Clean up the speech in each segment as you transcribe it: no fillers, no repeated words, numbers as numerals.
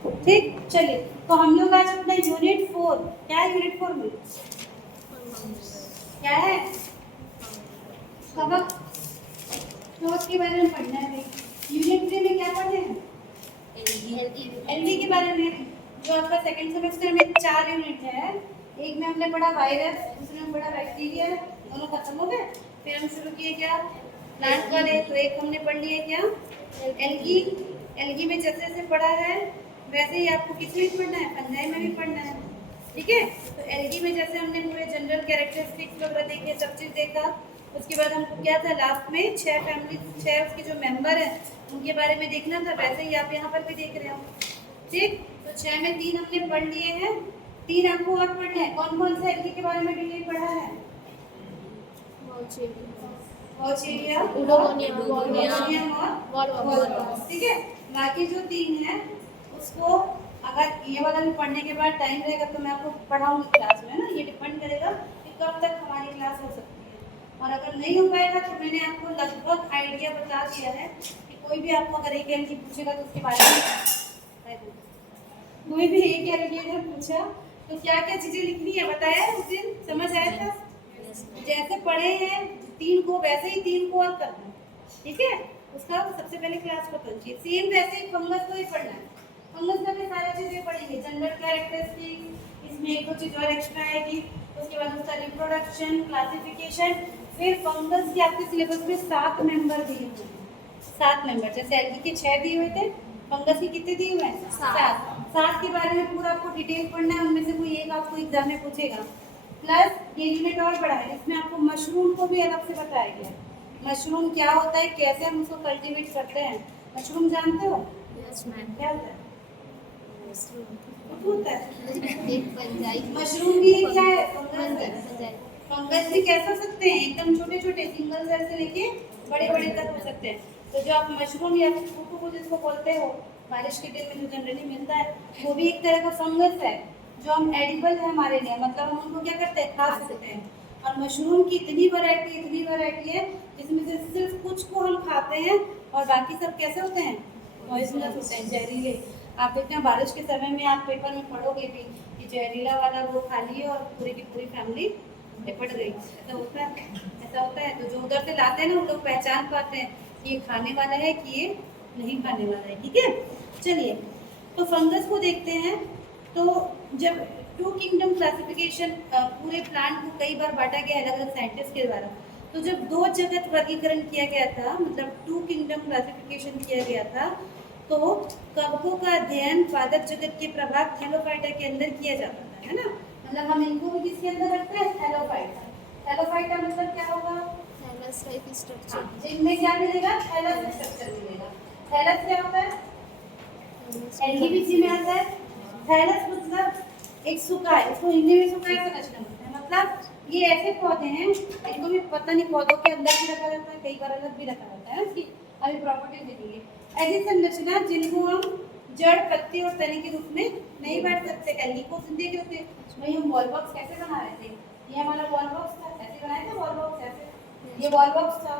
ठीक, चलिए तो हम लोग आज अपना यूनिट 4, क्या है यूनिट 4 में, क्या है सबक स्रोत के बारे में पढ़ना है भाई। यूनिट 3 में क्या पढ़े हैं, एलडी के बारे में। जो आपका सेकंड सेमेस्टर में 4 यूनिट है, एक में हमने पढ़ा वायरस, दूसरे में पढ़ा बैक्टीरिया, दोनों खत्म हो गए। फिर हम शुरू किए क्या प्लांट वाले, तो एक हमने पढ़ लिया क्या एल्गी। एल्गी में जैसे जैसे पढ़ा है वैसे ही आपको किसमें भी पढ़ना है, फंजाई में भी पढ़ना है, ठीक है। तो एल्गी में जैसे हमने पूरे जनरल कैरेक्टरिस्टिक्स वगैरह देखे, सब चीज़ देखा। उसके बाद हमको क्या था लास्ट में 6 फैमिली, 6 उसके जो मेंबर हैं उनके बारे में देखना था, वैसे ही आप यहाँ पर भी देख रहे हो, ठीक। तो 6 में 3 हमने पढ़ लिए हैं, 3 आपको और पढ़ने हैं। कौन कौन से एल्गी के बारे में डिटेल पढ़ा है, ठीक है। बाकी जो 3 है उसको अगर ये वाला भी पढ़ने के बाद टाइम रहेगा तो मैं आपको पढ़ाऊंगी क्लास में, ना ये डिपेंड करेगा कि कब तक हमारी क्लास हो सकती है। और अगर नहीं हो पाएगा तो मैंने आपको लगभग आइडिया बता दिया है कि कोई भी आपको अगर एक एल्गी पूछेगा तो उसके बारे में, कोई भी एक एल्गी अगर पूछा तो क्या क्या चीजें लिखनी है बताया उस दिन, समझ आया था। जैसे पढ़े हैं 3 को वैसे ही 3 को और करना है, ठीक है। उसका सबसे पहले क्लास को समझिए। सेम वैसे ही फंगस को ही पढ़ना है। फंगस में भी सारी चीजें पढ़ेंगे, जनरल कैरेक्टरिस्टिक, इसमें एक दो चीज और एक्स्ट्रा आएगी। उसके बाद उसका रिप्रोडक्शन, क्लासिफिकेशन। फिर फंगस के आपके सिलेबस में 7 मेंबर दिए हुए हैं, 7 मेंबर। जैसे एल्गी के 6 दिए हुए थे, फंगस के कितने दिए हुए हैं, 7 के बारे में पूरा आपको डिटेल पढ़ना है। उनमें से कोई एक आपको एग्जाम में पूछेगा। प्लस ये यूनिट और बड़ा है, इसमें आपको मशरूम को भी अलग से बताया गया। मशरूम क्या होता है, कैसे हम उसको कल्टीवेट करते हैं। मशरूम जानते हो, यस मैम। क्या होता है, होता है मशरूम भी क्या है, फंगस है। फंगस भी कैसे हो सकते हैं, एकदम छोटे छोटे सिंगल सेल से लेके बड़े बड़े तक हो सकते हैं। तो जो आप मशरूम या फूटू को जिसको बोलते हो, बारिश के दिन में जो जनरली मिलता है, वो भी एक तरह का फंगस है जो हम एडिबल है हमारे लिए, मतलब हम उनको क्या करते हैं, खा सकते हैं। और मशरूम की इतनी वैरायटी है जिसमें से सिर्फ कुछ को हम खाते हैं और बाकी सब कैसे होते हैं, पॉइजनस होते हैं, जहरीले। आप देखते हैं बारिश के समय में आप पेपर में पढ़ोगे भी कि जहरीला वाला वो खा लिए और पूरी की पूरी फैमिली निपट गई, ऐसा होता है, ऐसा होता है। तो जो उधर से लाते हैं ना, उन लोग पहचान पाते हैं कि ये खाने वाला है कि ये नहीं खाने वाला है, ठीक है। चलिए तो फंगस को देखते हैं। तो जब 2 किंगडम क्लासिफिकेशन, पूरे प्लांट को कई बार बांटा गया अलग अलग साइंटिस्ट के द्वारा। तो जब 2 जगत वर्गीकरण किया गया था, मतलब 2 किंगडम क्लासिफिकेशन किया गया था, तो कवकों का अध्ययन पादप जगत के प्रभाव थैलोफाइटा के अंदर किया जाता था, है ना। मतलब हम इनको भी किसके अंदर रखते हैं, थैलोफाइटा। थैलोफाइटा मतलब क्या होगा, थैलस टाइप स्ट्रक्चर। जिनमें क्या मिलेगा, थैलस स्ट्रक्चर मिलेगा। थैलस क्या होता है, एलजीबीसी में आता है। थैलस मतलब एक सुकाय, इसको हिंदी में सुकाय संरचना होता है। मतलब ये ऐसे पौधे हैं, इनको भी पता नहीं पौधों के अंदर भी रखा जाता है, कई बार अलग भी रखा जाता है, इसकी अभी प्रॉपर्टी देखेंगे। ऐसी संरचना जिनको हम जड़, पत्ती और तने के रूप में नहीं बांट सकते। एल्गी को जिंदगी के रूप में वही हम वॉल बॉक्स कैसे बना रहे थे, ये हमारा वॉल बॉक्स था, ऐसे बनाया था वॉल बॉक्स, ऐसे ये वॉल बॉक्स था,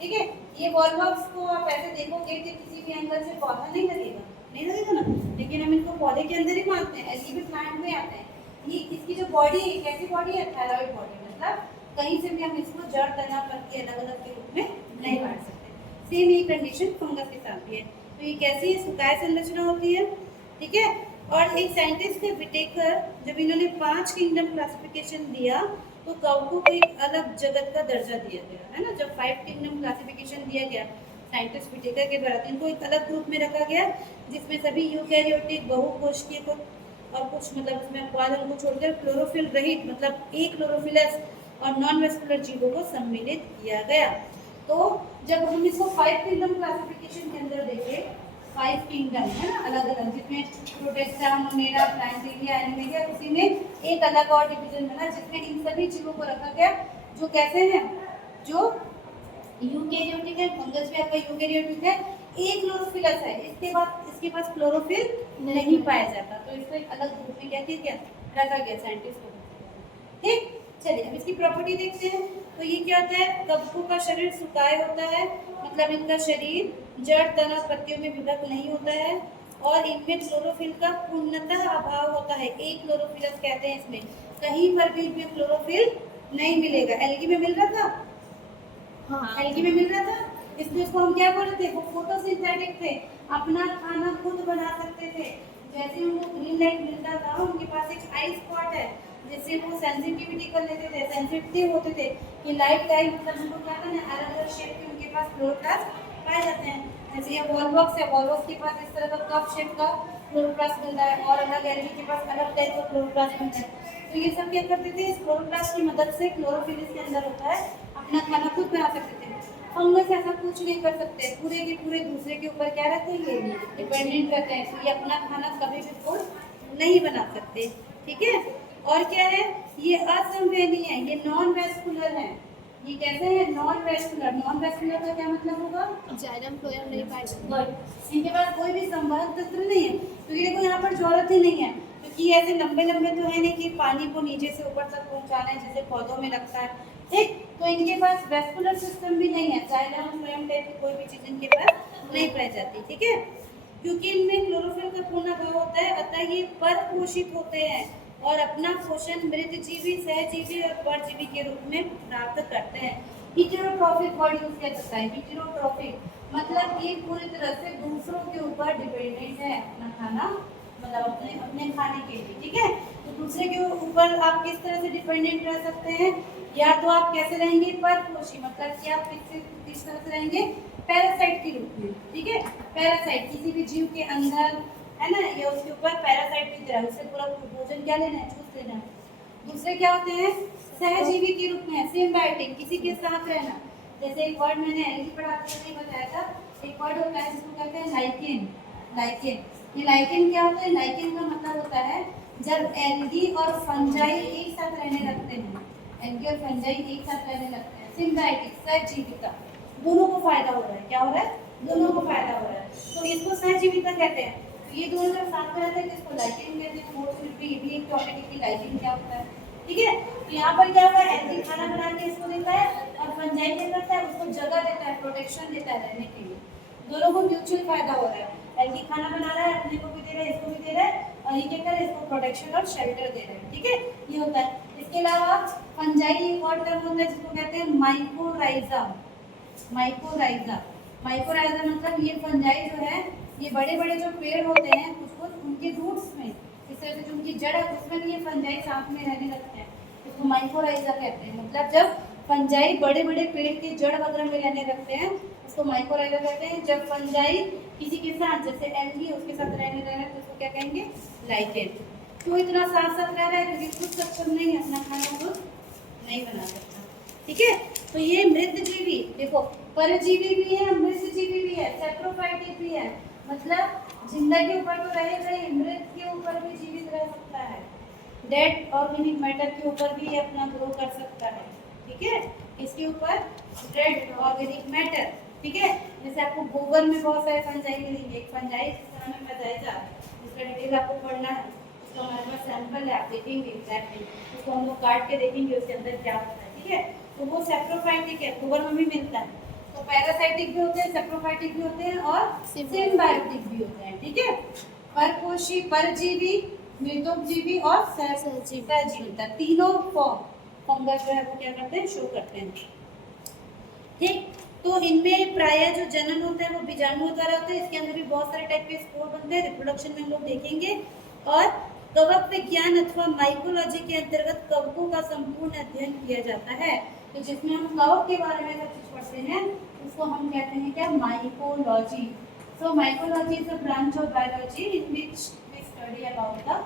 ठीक है। ये वॉल बॉक्स को आप ऐसे देखोगे कि किसी भी एंगल से पौधा नहीं लगेगा, नहीं लगेगा ना, लेकिन हम इनको पौधे के अंदर ही मानते हैं, एल्गी भी प्लांट में आते हैं। ये इसकी जो बॉडी है, कैसी बॉडी है, थायराइड बॉडी, मतलब कहीं से भी हम इसको जड़, तना, पत्ती अलग अलग के रूप में नहीं बांट सकते। सेम ये कंडीशन फंगस के साथ भी है। तो ये कैसी है, सुकाय संरचना होती है, ठीक है। और एक साइंटिस्ट है विटेकर, जब इन्होंने 5 किंगडम क्लासिफिकेशन दिया तो कवकों को एक अलग जगत का दर्जा दिया गया, है ना। जब 5 किंगडम क्लासिफिकेशन दिया गया साइंटिस्ट विटेकर के द्वारा, तो इनको एक अलग ग्रुप में रखा गया जिसमें सभी यूकैरियोटिक, बहुकोशिकीय को और कुछ मतलब उसमें अपवाद उनको छोड़कर क्लोरोफिल रहित, मतलब एक क्लोरोफिलस और नॉन वेस्कुलर जीवों को सम्मिलित किया गया। तो जब हम इसको 5 किंगडम क्लासिफिकेशन के अंदर देखें, 5 किंगडम है ना अलग अलग, जिसमें प्रोटेस्टा, मोनेरा, प्लांटेरिया, एनिमेलिया, उसी में एक अलग और डिवीजन बना जिसमें इन सभी जीवों को रखा गया जो कैसे हैं, जो यूकैरियोटिक है। फंगस भी आपका यूकैरियोटिक है, एक क्लोरोफिलस है, इसके पास क्लोरोफिल नहीं पाया जाता, तो इसको एक अलग ग्रुप में क्या किया गया, रखा गया साइंटिस्ट को, ठीक। चलिए अब इसकी प्रॉपर्टी देखते हैं। तो ये क्या होता है, कवकों का शरीर सुकाय होता है, मतलब इनका शरीर जड़, तना, पत्तियों में विभक्त नहीं होता है और इनमें क्लोरोफिल का पूर्णतः अभाव होता है। एक क्लोरोफिलस कहते हैं इसमें, कहीं पर भी इनमें क्लोरोफिल नहीं मिलेगा। एल्गी में मिल रहा था, हाँ एल्गी में मिल रहा था, इसलिए इसको हम क्या बोलते थे, वो फोटोसिंथेटिक थे, अपना खाना खुद बना सकते थे। जैसे उनको ग्रीन लाइट मिलता था, उनके पास एक आई स्पॉट है जिससे वो सेंसिटिविटी कर लेते थे, सेंसिटिव होते थे कि लाइट का मतलब उनको क्या करना है, अलग अलग शेप के उनके पास क्लोरोप्लास्ट पाए जाते हैं। जैसे ये वॉलबॉक्स है, वॉलबॉक्स के पास इस तरह का कप शेप का क्लोरोप्लास्ट मिलता है और अलग एल्गी के पास अलग टाइप का क्लोरोप्लास्ट मिलता है। तो ये सब क्या करते थे, इस क्लोरोप्लास्ट की मदद से, क्लोरोफिल इसके अंदर होता है, अपना खाना खुद बना सकते थे। फंगस ऐसा कुछ नहीं कर सकते, पूरे के पूरे दूसरे के ऊपर क्या रहते हैं, ये डिपेंडेंट रहते हैं, तो ये अपना खाना कभी भी खुद नहीं बना सकते। ठीक है, और क्या है, ये असंवहनी है, ये नॉन वेस्कुलर है। ये कैसे है, नॉन वेस्कुलर। नॉन वेस्कुलर का क्या मतलब होगा, जाइलम फ्लोएम नहीं पाए गुड, इनके पास कोई भी संवहन तंत्र नहीं है, तो ये देखो यहाँ पर जरूरत ही नहीं है, क्योंकि ऐसे लंबे लंबे तो है नहीं कि पानी को नीचे से ऊपर तक पहुँचाना है जैसे पौधों में लगता है। ठीक, तो इनके पास वेस्कुलर सिस्टम भी नहीं है, जाइलम फ्लोएम टाइप की कोई भी चीज इनके पास नहीं पाई जाती। ठीक है, क्योंकि इनमें क्लोरोफिल का पूर्ण अभाव होता है, अतः ये परपोषित होते हैं और अपना पोषण मृतजीवी, सहजीवी और परजीवी के रूप में प्राप्त करते हैं। हीटेरोट्रॉफिक वर्ड यूज किया जाता है, हीटेरोट्रॉफिक मतलब ये पूरी तरह से दूसरों के ऊपर डिपेंडेंट है अपना खाना, मतलब अपने अपने खाने के लिए। ठीक है, तो दूसरे के ऊपर आप किस तरह से डिपेंडेंट रह सकते हैं, या तो आप कैसे रहेंगे, परपोषी, मतलब कि आप किस तरह से रहेंगे, पैरासाइट के रूप में। ठीक है, पैरासाइट किसी भी जीव के अंदर है ना, ये उसके ऊपर पैरासाइट की तरह, उससे पूरा भोजन क्या लेना है, चूस लेना है। दूसरे क्या होते हैं, सहजीवी के रूप में, सिम्बायोटिक, किसी के साथ रहना। जैसे एक वर्ड मैंने एल्गी पढ़ाते हुए बताया था, एक वर्ड होता है जिसको कहते हैं लाइकेन। लाइकेन, ये लाइकेन क्या होता है, लाइकेन का मतलब होता है जब एल्गी और फंजाई एक साथ रहने लगते हैं, एल्गी और फंजाई एक साथ रहने लगते हैं, सिम्बायोटिक, सहजीविता, दोनों को फायदा हो रहा है। क्या हो रहा है, दोनों को फायदा हो रहा है, तो इसको सहजीविता कहते हैं। तो ये दोनों जब साथ में रहते हैं इसको लाइकेन कहते हैं। मोर फिर भी ये भी एक टॉपिक है कि लाइकेन क्या होता है। ठीक है, तो यहाँ पर क्या हुआ, एल्गी खाना बना के इसको देता है और फंजाई क्या करता है, उसको जगह देता है, प्रोटेक्शन देता है रहने के लिए। दोनों को म्यूचुअल फायदा हो रहा है, एल्गी खाना बना रहा है, अपने को भी दे रहा है, इसको भी दे रहा है, और ये क्या कर रहा है, इसको प्रोटेक्शन और शेल्टर दे रहा है। ठीक है, ये होता है। इसके अलावा फंजाई एक और टर्म होता है जिसको कहते हैं माइकोराइजा। माइकोराइजा, माइकोराइजा मतलब ये फंजाई जो है, ये बड़े बड़े जो पेड़ होते हैं उसको उनके रूट्स में, इस तरह से जो उनकी जड़ है उसमें ये फंजाई साथ में रहने लगते हैं, इसको माइकोराइजा कहते हैं। मतलब जब फंजाई बड़े बड़े पेड़ के जड़ वगैरह में रहने लगते हैं उसको माइकोराइजा कहते हैं। जब फंजाई किसी के साथ, जैसे एल्गी उसके साथ रहने लग रहा है तो उसको क्या कहेंगे, लाइकेन। क्यों इतना साथ साथ रह रहा है, क्योंकि खुद सक्षम नहीं है, अपना खाना खुद नहीं बना सकता। ठीक है, तो ये मृतजीवी, देखो परजीवी भी है, मृतजीवी भी है, सेप्रोफाइटिक भी है, मतलब जिंदा के ऊपर तो रहेगा ही, मृत के ऊपर भी जीवित रह सकता है, डेड ऑर्गेनिक मैटर के ऊपर भी ये अपना ग्रो कर सकता है। ठीक है, इसके ऊपर डेड ऑर्गेनिक मैटर। ठीक है, जैसे आपको गोबर में बहुत सारे फंजाई मिलेंगे, एक फंजाई जिसका नाम है फंजाइजा, जिसका डिटेल आपको पढ़ना है, उसका हमारे पास सैंपल है, आप देखेंगे एग्जैक्टली, उसको हम लोग काट के देखेंगे उसके अंदर क्या होता है। ठीक है, तो वो सेप्रोफाइटिक है, गोबर में भी मिलता है। तो पैरासाइटिक भी होते हैं, सेप्रोफाइटिक भी होते हैं और सिम्बायोटिक भी होते हैं। ठीक है, परपोषी, परजीवी, मृतोपजीवी और सहजीविता, तीनों फॉर्म फंगस जो है वो क्या करते हैं, शो करते हैं। ठीक, तो इनमें प्रायः जो जनन होता है वो बीजाणुओं द्वारा होता है, इसके अंदर भी बहुत सारे टाइप के स्पोर बनते हैं, रिप्रोडक्शन में हम लोग देखेंगे। और कवक विज्ञान अथवा माइकोलॉजी के अंतर्गत कवकों का संपूर्ण अध्ययन किया जाता है, तो जिसमें हम कवक के बारे में सब चीज पढ़ते हैं उसको हम कहते हैं क्या, mycology. So mycology is a branch of biology in which we study about the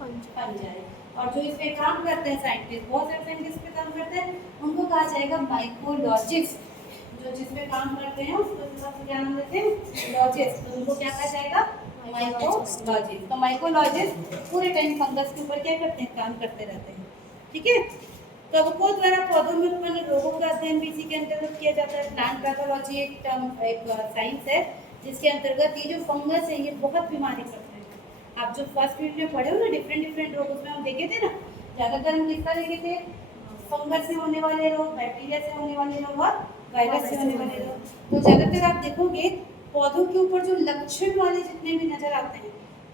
fungi. और जो इस पे काम करते हैं साइंटिस्ट, बहुत सारे साइंटिस्ट पे काम करते हैं, उनको कहा जाएगा माइकोलॉजिस्ट। जो जिस पे काम करते हैं उसको क्या नाम देते हैं, लॉजिस्ट, तो उनको क्या कहा जाएगा, माइकोलॉजिस्ट। तो माइकोलॉजिस्ट पूरे टाइम फंगस के ऊपर क्या करते हैं, काम करते रहते हैं। ठीक है, कवकों द्वारा पौधों में उत्पन्न रोगों का अध्ययन भी इसी के अंतर्गत किया जाता है। प्लांट पैथोलॉजी एक टर्म, एक साइंस है जिसके अंतर्गत ये जो फंगस है ये बहुत बीमारी करते हैं। आप जो फर्स्ट पीरियड में पढ़े हो ना डिफरेंट रोग, उसमें हम देखे थे ना, ज़्यादातर हम किसका देखे थे, फंगस से होने वाले रोग, बैक्टीरिया से होने वाले रोग और वायरस से होने वाले रोग। तो ज़्यादातर आप देखोगे पौधों के ऊपर जो लक्षण वाले जितने भी नजर आते हैं,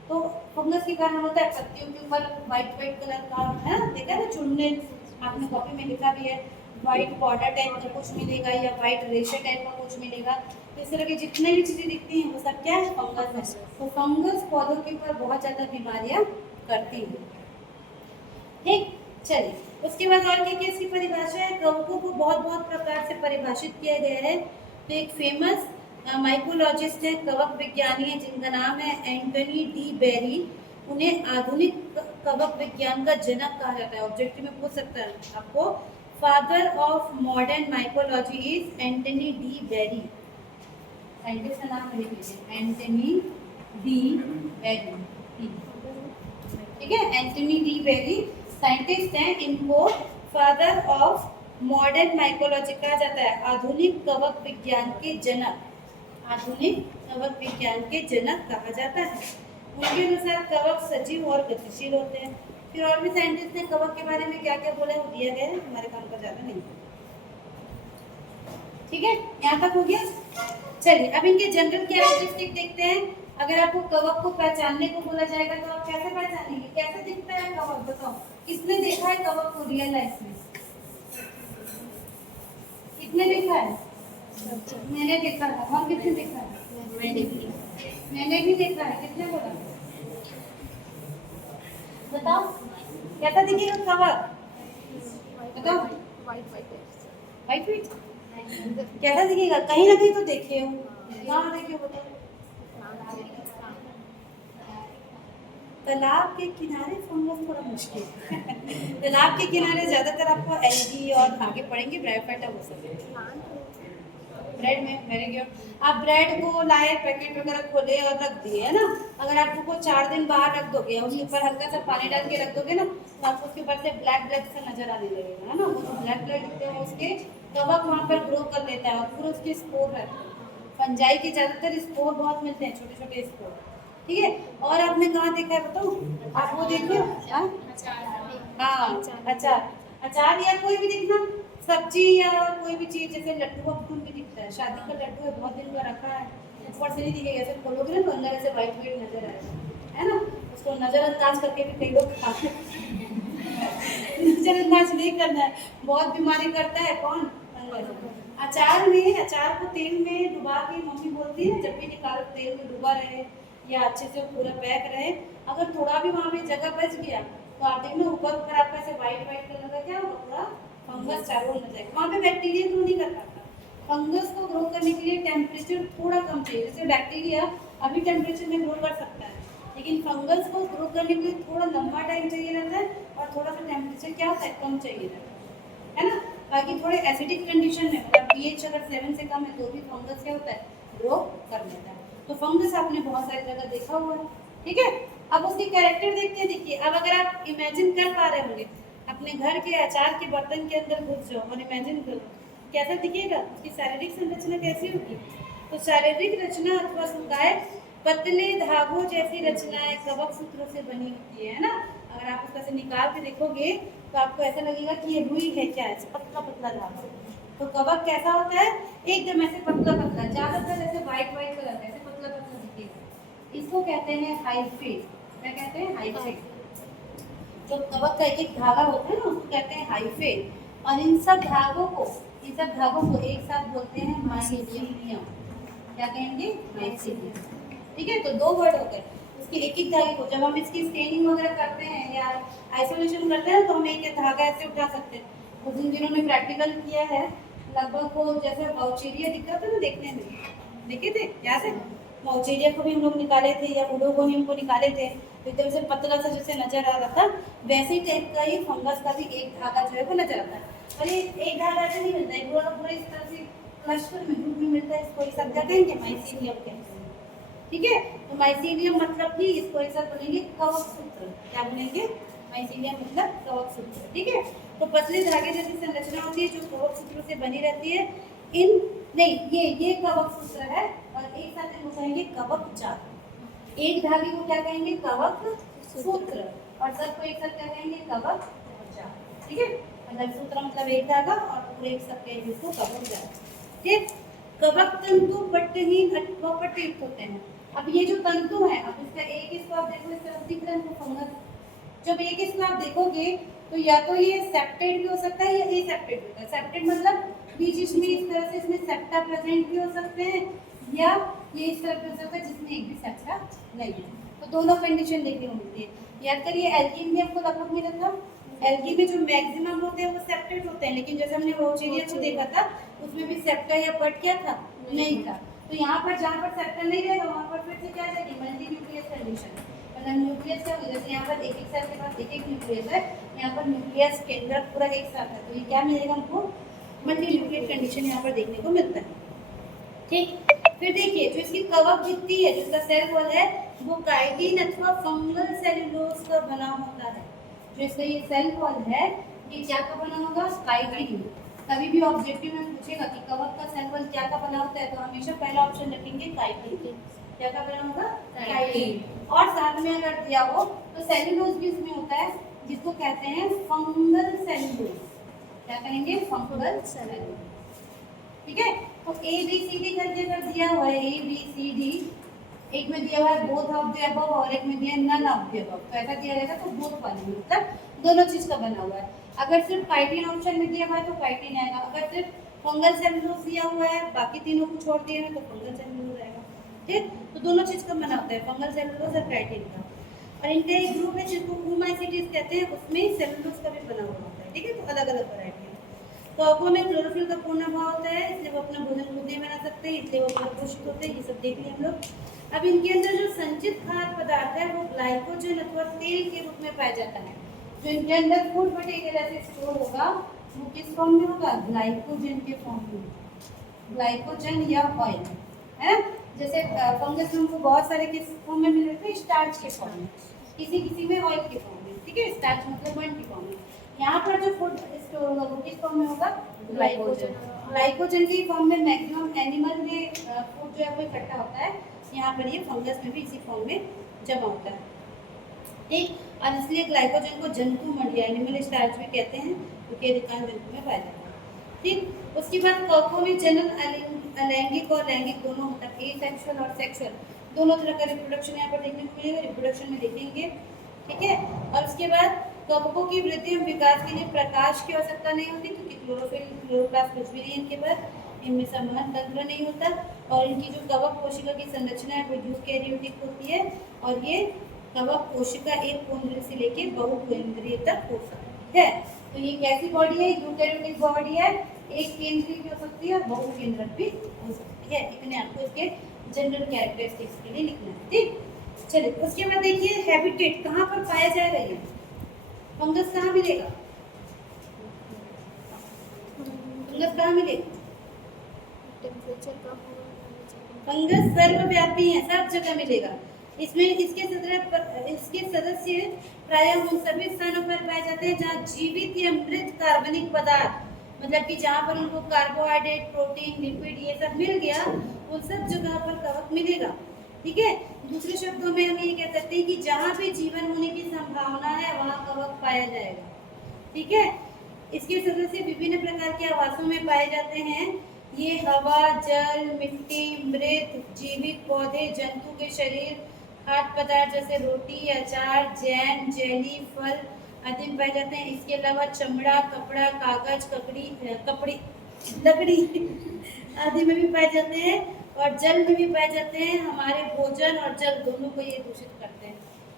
तो फंगस के कारण होता है पत्तियों के ऊपर व्हाइट व्हाइट कलर का, है ना, देखा है ना, चुनने, आपने कॉपी में लिखा भी है, व्हाइट बॉर्डर टाइप का कुछ मिलेगा या व्हाइट रेशे टाइप का कुछ मिलेगा। तो इस तरह की जितने भी चीजें दिखती हैं वो सब क्या है, फंगस है। तो फंगस पौधों के ऊपर बहुत ज्यादा बीमारियां करती है। ठीक, चलिए उसके बाद और क्या क्या इसकी परिभाषा है। कवकों को बहुत बहुत प्रकार से परिभाषित किया गया है। तो एक फेमस माइकोलॉजिस्ट है, कवक विज्ञानी है, जिनका नाम है एंटनी डी बेरी। उन्हें आधुनिक कवक विज्ञान का जनक कहा जाता है। ऑब्जेक्टिव में पूछ सकता है आपको, father of modern mycology is Antony de Bary. Scientist का नाम लिख लीजिए, एंटनी डी बेरी। ठीक है, एंटनी डी बेरी साइंटिस्ट हैं, इनको फादर ऑफ मॉडर्न माइकोलॉजी कहा जाता है, आधुनिक कवक विज्ञान के जनक। आधुनिक कवक विज्ञान के जनक कहा जाता है। उनके अनुसार कवक सजीव और गतिशील होते हैं। फिर और भी साइंटिस्ट ने कवक के बारे में क्या क्या बोला है वो दिया गया है, हमारे काम का ज्यादा नहीं। ठीक है, यहाँ तक हो गया। चलिए अब इनके जनरल कैरेक्टरिस्टिक देखते हैं। अगर आपको कवक को पहचानने को बोला जाएगा तो आप कैसे पहचानेंगे, कैसे दिखता है कवक, बताओ। किसने देखा है कवक को रियल लाइफ में? कितने देखा है? मैंने देखा है। और कितने देखा है? मैंने भी देखा है। कितने बोला? बताओ कैसा दिखेगा कवक, बताओ। वाइट व्हाइट कैसा दिखेगा? कहीं ना कहीं तो देखे हो, कहाँ देखे हो बताओ। तालाब के किनारे फंगस थोड़ा मुश्किल है। तालाब के किनारे ज्यादातर आपको एल्गी और आगे पड़ेंगे ब्रायोफाइटा हो सकते। ब्रेड में, वेरी गुड। आप ब्रेड को लाए, पैकेट वगैरह खोले और रख दिए, है ना। अगर आप उसको 4 दिन बाहर रख दोगे, उसके ऊपर हल्का सा पानी डाल के रख दोगे ना, तो आपको उसके ऊपर से ब्लैक ब्लैक सा नजर आने लगेगा, है ना। वो ब्लैक ब्लैक दिखते हैं, उसके कवक वहाँ पर ग्रो कर लेता है और पूरे उसके स्पोर रहते हैं। फंजाई के ज्यादातर स्पोर बहुत मिलते हैं, छोटे छोटे स्पोर। ठीक है, और आपने कहाँ देखा है बताओ, आप वो देखे हो? हाँ, अचार या कोई भी दिखना सब्जी या कोई भी चीज, जैसे लड्डू का फूल भी दिखता है। शादी का लड्डू है, बहुत दिन का रखा है, ऊपर से नहीं दिखेगा, ऐसे खोलोगे ना तो अंदर ऐसे व्हाइट व्हाइट नजर आएगा, है ना। उसको नजरअंदाज करके भी कई लोग खाते हैं। नजरअंदाज नहीं करना है, बहुत बीमारी करता है। कौन? अचार में, अचार को तेल में डुबा के, मम्मी बोलती है जब भी निकालो तेल में डुबा रहे या अच्छे से पूरा पैक रहे। अगर थोड़ा भी वहाँ पे जगह बच गया तो आप देखना ऊपर ऊपर आपका ऐसे व्हाइट व्हाइट कलर का क्या होगा, पूरा फंगस चारों ओर लग जाएगा। वहाँ पे बैक्टीरिया ग्रो नहीं कर पाता। फंगस को ग्रो करने के लिए टेम्परेचर थोड़ा कम चाहिए। जैसे बैक्टीरिया अभी टेम्परेचर में ग्रो कर सकता है, लेकिन फंगस को ग्रो करने के लिए थोड़ा लंबा टाइम चाहिए रहता है और थोड़ा सा टेम्परेचर क्या होता है, कम चाहिए रहता है ना। बाकी थोड़े एसिडिक कंडीशन में, मतलब पीएच अगर 7 से कम है तो भी फंगस क्या होता है, ग्रो कर लेता है। तो फंगस आपने बहुत सारी जगह देखा हुआ है। ठीक है, अब उसकी कैरेक्टर देखते हैं। देखिए, अब अगर आप इमेजिन कर पा रहे होंगे, अपने घर के अचार के बर्तन के अंदर घुस जाओ और इमेजिन करो कैसा दिखेगा, उसकी शारीरिक संरचना कैसी होगी। तो शारीरिक रचना अथवा सुकाए पतले धागों जैसी रचनाएं कवक सूत्रों से बनी होती है ना। अगर आप उसका से निकाल के देखोगे तो आपको ऐसा लगेगा कि ये रुई है, क्या है, पतला पतला धागा। तो कवक कैसा होता है, एकदम ऐसे पतला पतला, ज्यादातर ऐसे व्हाइट व्हाइट कलर का, ऐसे पतला पतला दिखेगा। इसको कहते हैं हाइफे। क्या कहते हैं? हाइफे। जो कवक का एक धागा होता है ना, उसको कहते हैं हाइफे। और इन सब धागों को एक साथ बोलते हैं माइसीलियम। क्या कहेंगे? माइसीलियम। ठीक है, तो 2 वर्ड हो गए उसके एक एक धागे को। जब हम इसकी स्टेनिंग वगैरह करते हैं या आइसोलेशन करते हैं तो हम एक धागा ऐसे उठा सकते हैं। तो जिन जिन्होंने प्रैक्टिकल किया है, लगभग वो जैसे बाउचीरिया दिख रहा था ना देखने में, देखे थे याद है? बाउचीरिया को भी हम लोग निकाले थे या उडोगोनियम को निकाले थे, तो एकदम से पतला सा जैसे नजर आ रहा था, वैसे ही टाइप का ही फंगस का भी एक धागा जो है वो नजर आता है। और ये एक धागा ऐसे नहीं मिलता है, पूरा पूरा इस तरह से क्लस्टर में, ग्रुप में मिलता है। इसको एक साथ क्या कहेंगे? माइसीलियम कहते हैं। ठीक है, तो माइसीलियम मतलब कि इसको एक साथ बोलेंगे कवक सूत्र। क्या बोलेंगे? माइसीलियम मतलब कवक सूत्र। ठीक है, तो पतले धागे जैसी संरचना होती है जो कवक सूत्रों से बनी रहती है। इन नहीं, ये कवक सूत्र है और एक साथ इनको कहेंगे कवक जाल। एक धागे को क्या कहेंगे? कवक सूत्र। और सब को एक साथ क्या कहेंगे? कवक जाल। ठीक है, मतलब सूत्र मतलब एक धागा और पूरे एक साथ कहेंगे इसको कवक जाल। ठीक, कवक तंतु पट्टहीन अथवा पट्टयुक्त होते हैं। अब ये जो तंतु है, अब इसका एक इसको आप देखो, इस तरफ दिख रहा है फंगस। जब एक इसको आप देखोगे तो या तो ये सेप्टेड भी हो सकता है या एसेप्टेड होता है। सेप्टेड मतलब बीच इसमें इस तरह से इसमें सेप्टा प्रेजेंट भी हो सकते हैं, या ये इस तरह भी हो सकता है जिसमें एक भी सेप्टा नहीं है। तो दोनों कंडीशन देखने को मिलती है। याद करिए एल्गी में आपको लगभग मिला था, एल्गी में जो मैक्सिमम होते हैं वो सेप्टेड होते हैं, लेकिन जैसे हमने वोचेरिया को देखा था उसमें भी सेप्टा या पट क्या था, नहीं था। तो यहाँ पर जहाँ पर सेप्टा नहीं रहेगा वहाँ पर फिर से क्या आ जाएगी, मल्टी न्यूक्लियस कंडीशन। मतलब न्यूक्लियस क्या होगा, जैसे यहाँ पर एक सेल के पास एक न्यूक्लियस है, यहाँ पर न्यूक्लियस केंद्रक पूरा एक साथ है, तो ये क्या मिलेगा हमको, मल्टी न्यूक्लियस कंडीशन यहाँ पर देखने को मिलता है। ठीक, फिर देखिए जो इसकी कवक भित्ति है, जिसका सेल वॉल है, वो काइटिन अथवा फंगल सेलुलोज का बना होता है। जो इसका ये सेल वॉल है, ये क्या का बना होगा, काइटिन। कभी भी ऑब्जेक्टिव में पूछेगा कि कवक का सेल वॉल क्या का बना होता है, तो हमेशा पहला ऑप्शन रखेंगे काइटिन। क्या का बना होगा, काइटिन। और साथ में अगर दिया हो तो सेलुलोज भी इसमें होता है, जिसको कहते हैं फंगल सेलुलोज। क्या कहेंगे, फंगल सेलुलोज। ठीक है, तो ए बी सी डी करके अगर दिया हुआ है ए बी सी डी, एक में दिया हुआ है बोथ ऑफ द अबव और एक में दिया है नन ऑफ द अबव, तो ऐसा दिया रहेगा तो बोथ वाले मतलब दोनों चीज का बना हुआ है। अगर सिर्फ काइटिन ऑप्शन में दिया हुआ है तो काइटिन आएगा, अगर सिर्फ फंगल सेलुलोज दिया हुआ है बाकी तीनों को छोड़ दिया है तो फंगल सेलुलोज आएगा। ठीक, तो दोनों चीज का बना होता है, फंगल सेलुलोज और काइटिन का। और इनका एक ग्रुप है जिसको ओमाइसीटीज कहते हैं, उसमें सेलुलोज का भी बना हुआ होता है। ठीक है, तो अलग अलग वैरायटी है। तो अक्वा में क्लोरोफिल का पूर्ण अभाव होता है, इसलिए वो अपना भोजन खुद नहीं बना सकते, इसलिए वो परिपोषित होते हैं। ये सब देख लिया हम लोग। अब इनके अंदर जो संचित खाद्य पदार्थ है वो ग्लाइकोजन अथवा तेल के रूप में पाया जाता है। जो इनके अंदर फूड मटेरियल ऐसे स्टोर होगा वो किस फॉर्म में होगा, ग्लाइकोजन के फॉर्म में, ग्लाइकोजन या ऑयल है। जैसे फंगस में हमको बहुत सारे किस फॉर्म में मिल रहे थे, स्टार्च के फॉर्म में, किसी किसी में ऑयल के फॉर्म में। ठीक है, स्टार्च मतलब बर्न के फॉर्म में। यहाँ पर जो फूड स्टोर होगा वो किस फॉर्म में होगा, ग्लाइकोजन। ग्लाइकोजन के फॉर्म में मैक्सिमम एनिमल में फूड जो है वो इकट्ठा होता है, यहाँ पर ये फंगस में भी इसी फॉर्म में जमा होता है। ठीक, और इसलिए ग्लाइकोजन को जंतु मड या एनिमल स्टार्च भी कहते हैं, क्योंकि अधिकांश जंतु में पाया जाता है। ठीक, उसके बाद कवकों में जनन अलैंगिक और लैंगिक दोनों होता है, एसेक्सुअल और सेक्सुअल दोनों तरह का रिप्रोडक्शन यहाँ पर देखने को मिलेगा, रिप्रोडक्शन में देखेंगे। ठीक है, और उसके बाद कवकों की वृद्धि और विकास के लिए प्रकाश की आवश्यकता नहीं होती, क्योंकि क्लोरोफिल क्लोरोप्लास्ट कुछ भी नहीं है इनके पास, इनमें संवहन तंत्र नहीं होता, और इनकी जो कवक कोशिका की संरचना है वो यूकैरियोटिक होती है, और ये कवक कोशिका एक केंद्र से लेके बहुकेंद्रीय तक हो सकती है। तो ये कैसी बॉडी है, यूकैरियोटिक बॉडी है, एक केंद्रीय भी हो सकती है और बहुकेंद्रक भी हो सकती है। इतने आपको इसके जनरल कैरेक्टरिस्टिक्स के लिए लिखना है। ठीक, चलिए उसके बाद देखिए हैबिटेट कहाँ पर पाया जाएगा, ये फंगस कहाँ मिलेगा, फंगस कहाँ मिलेगा, फंगस सर्वव्यापी है, सब जगह मिलेगा। इसमें इसके सदस्य प्रायः उन सभी स्थानों पर पाए जाते हैं जहाँ जीवित या मृत कार्बनिक पदार्थ, मतलब कि जहाँ पर उनको कार्बोहाइड्रेट, प्रोटीन, लिपिड ये सब मिल गया, उन सब जगह पर कवक मिलेगा। ठीक है, दूसरे शब्दों में हम ये कह सकते हैं कि जहाँ भी जीवन होने की संभावना है वहाँ कवक पाया जाएगा। ठीक है, इसके सदस्य विभिन्न प्रकार के आवासों में पाए जाते हैं। ये हवा, जल, मिट्टी, मृत, जीवित पौधे, जंतु के शरीर, खाद्य पदार्थ जैसे रोटी, अचार, जैम, जेली, फल आदि में पाए जाते हैं। इसके अलावा चमड़ा, कपड़ा, कागज, लकड़ी आदि में भी पाए जाते हैं, और जल में भी पाए जाते हैं। हमारे भोजन और जल दोनों को ये दूषित करते हैं।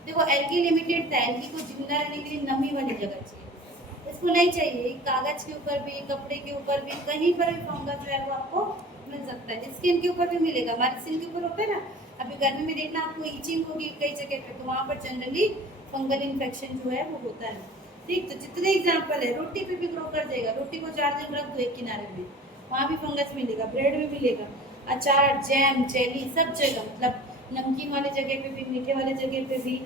देखो एल्गी लिमिटेड था, एल्गी को जिंदा रहने के लिए नमी वाली जगह चाहिए, इसको नहीं चाहिए। कागज के ऊपर भी, कपड़े के ऊपर भी, कहीं पर भी फंगस जो है वो आपको मिल सकता है। स्किन के ऊपर भी मिलेगा, हमारे स्किन के ऊपर होता है ना, अभी गर्मी में देखना आपको ईचिंग होगी कई जगह पे, तो वहाँ पर जनरली फंगल इन्फेक्शन जो है वो होता है। ठीक, तो जितने एग्जाम्पल है, रोटी पे भी ग्रो कर जाएगा, रोटी को 4 दिन रख दो एक किनारे में, वहाँ भी फंगस मिलेगा, ब्रेड में मिलेगा, अचार, जैम, जेली सब जगह, मतलब नमकीन वाले जगह पे भी, मीठे वाले जगह पे भी,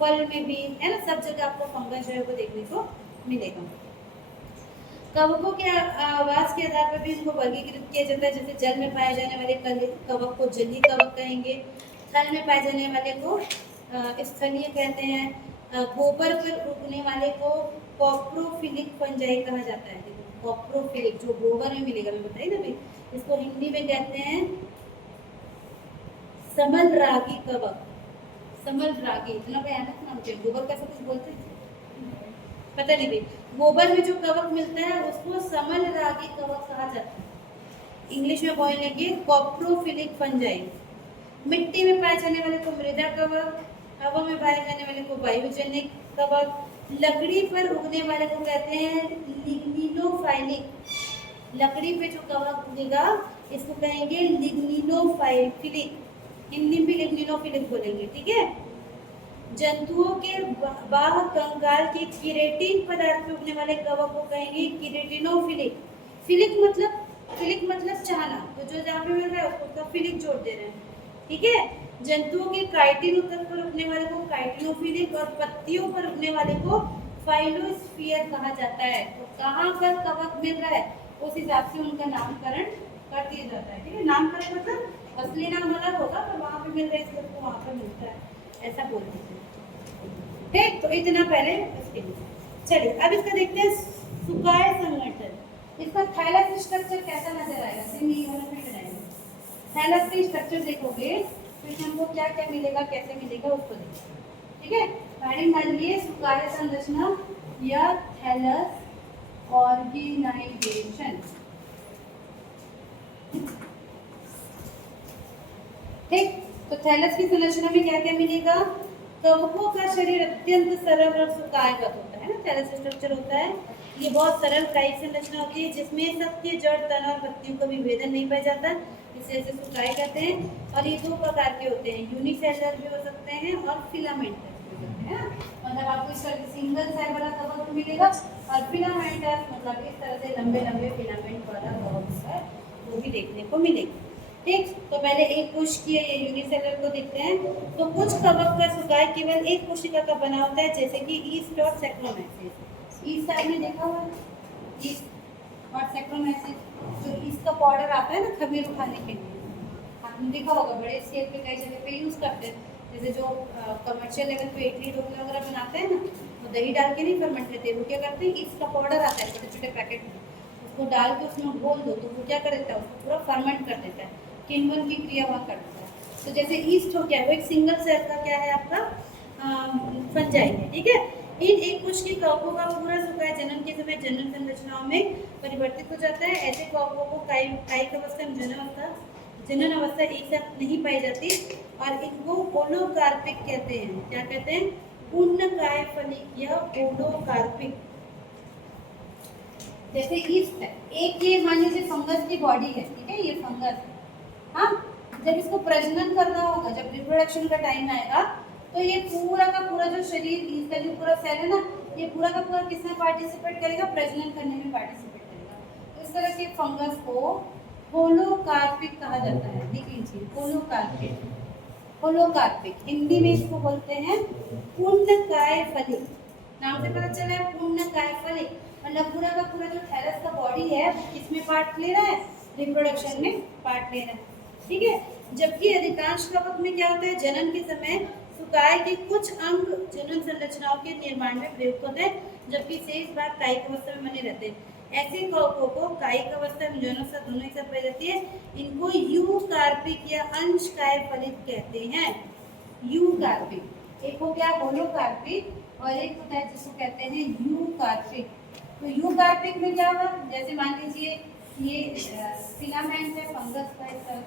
फल में भी, है ना, सब जगह आपको फंगस जो है वो देखने को मिलेगा। कवकों के आवास के आधार पर भी इनको वर्गीकृत किया जाता है। जैसे जल में पाए जाने वाले कवक को जलीय कवक कहेंगे, थल में पाए जाने वाले को स्थलीय कहते हैं, गोबर पर उगने वाले को कॉप्रोफिलिक फंजाई कहा जाता है। कॉप्रोफिलिक जो गोबर में मिलेगा, मैं बताइए ना भाई, इसको हिंदी में कहते हैं समल रागी कवक। समल रागी इतना भयानक नाम क्या, गोबर का सब कुछ बोलते हैं पता नहीं भाई। गोबर में जो कवक मिलता है उसको समल रागी कवक कहा जाता है। इंग्लिश में बोलेंगे कॉप्रोफिलिक फंजाई। मिट्टी में पाए जाने वाले को मृदा कवक, हवा में पाए जाने वाले को वायुजनिक कवक, लकड़ी पर उगने वाले को कहते हैं लिग्निनोफाइलिक। लकड़ी पे जो कवक उगेगा इसको कहेंगे लिग्निनोफाइलिक, हिंदी में लिग्निनोफिलिक बोलेंगे, ठीक है। जंतुओं के बाह्य कंकाल के किरेटिन पदार्थ में उगने वाले कवक को कहेंगे किरेटिनोफिलिक। फिलिक मतलब चाहना, तो जो जहाँ पे मिल रहा है उसको फिलिक जोड़ दे रहे हैं, ठीक है। जंतुओं के काइटिन उत्तक पर उगने वाले को काइटिनोफिलिक और पत्तियों पर उगने वाले को फाइलोस्फीयर कहा जाता है। तो कहाँ पर कवक मिल रहा है उस हिसाब से उनका नामकरण कर दिया जाता है, ठीक है। नामकरण मतलब असली नाम अलग होगा पर वहाँ पे मिल रहा है इसको वहाँ पर मिलता है, ऐसा बोल देते हैं, ठीक। तो इतना पहले इसके लिए चलिए अब इसका देखते हैं सुकाय संगठन। इसका थैलस स्ट्रक्चर कैसा नजर आएगा, थैलस का स्ट्रक्चर देखोगे तो इसमें हमको क्या क्या मिलेगा, कैसे मिलेगा उसको देखिए, ठीक है। हेडिंग डालिए सुकाय संरचना या थैलस ऑर्गेनाइजेशन, ठीक। तो थैलस की संरचना में क्या क्या मिलेगा, कवकों का शरीर अत्यंत सरल और सुकायगत होता है ना, थैलस स्ट्रक्चर होता है। ये बहुत सरल कायिक संरचना होती है जिसमें सबके जड़, तन और पत्तियों का विभेदन नहीं पाया जाता, इसे ऐसे सुकाय कहते हैं। और ये दो प्रकार के होते हैं, यूनिसेलुलर भी हो सकते हैं और फिलामेंटस भी हो सकते हैं। मतलब आपको इस तरह सिंगल सेल वाला कवक मिलेगा और फिलामेंटस मतलब इस तरह से लंबे लंबे फिलामेंट वाला कवक है वो भी देखने को मिलेगा, ठीक। तो पहले एक कोशिकीय या यूनिसेलुलर को देखते हैं। तो कुछ कवक का सुकाय केवल एक कोशिका का बना होता है, जैसे कि ईस्ट और सैक्रोमाइसिस। ईस्ट साइड में देखा हुआ ईस्ट और सैक्रोमाइसिस, जो ईस्ट का पाउडर आता है ना खमीर उठाने के लिए, आपने देखा होगा बड़े स्केल पे कई जगह पे यूज करते हैं। जैसे जो कमर्शियल लेवल पे इडली ढोकला वगैरह बनाते हैं ना, वो दही डाल के नहीं फर्मेंट करते, वो क्या करते हैं ईस्ट का पाउडर आता है छोटे छोटे पैकेट में, उसको डाल के उसमें घोल दो तो वो क्या कर देता है उसको पूरा फर्मेंट कर देता है, किण्वन की क्रिया वहाँ कर देता है। तो जैसे ईस्ट हो गया वो एक सिंगल सेल का क्या है आपका फंजाई है, ठीक है। इन एक कोशिकीय कवकों का पूरा सुकाय जन्म के समय जनन संरचनाओं में परिवर्तित हो जाता है। ऐसे कवकों को कायिक अवस्था में जनन अवस्था एक साथ नहीं पाई जाती और इनको ओलोकार्पिक कहते हैं। क्या कहते हैं, पूर्णकाय फलिक या ओलोकार्पिक। जैसे ईस्ट है, एक ये मान लीजिए फंगस की बॉडी है, ठीक है, ये फंगस है, हाँ। जब इसको प्रजनन करना होगा, जब रिप्रोडक्शन का टाइम आएगा, तो ये पूरा का पूरा जो शरीर, इसका जो पूरा सेल है ना, ये पूरा का पूरा किसमें पार्टिसिपेट करेगा, प्रजनन करने में पार्टिसिपेट करेगा। तो इस तरह के फंगस को होलोकार्पिक कहा जाता है, लिख लीजिए होलोकार्पिक। होलोकार्पिक हिंदी में इसको बोलते हैं पूर्णकाय फलिक। नाम से पता चला है पूर्णकाय फलिक, मतलब पूरा का पूरा जो थैलस का बॉडी है वो किसमें पार्ट ले रहा है, रिप्रोडक्शन में पार्ट ले रहा है, ठीक है। जबकि अधिकांश कवक में क्या होता है, जनन के समय सुकाय के कुछ अंग जनन संरचनाओं के निर्माण में प्रयुक्त होते हैं, जबकि शेष भाग कायिक अवस्था में बने रहते हैं। ऐसे कवकों को कायिक अवस्था में यौनावस्था दोनों एक साथ पाई जाती है। इनको यूकार्पिक या अंशकाय फलित कहते हैं। यूकार्पिक एक हो गया होलोकार्पिक और एक होता है जिसको कहते हैं यूकार्पिक। तो यूकार्पिक में क्या होगा, जैसे मान लीजिए ये फिलामेंट है फंगस का,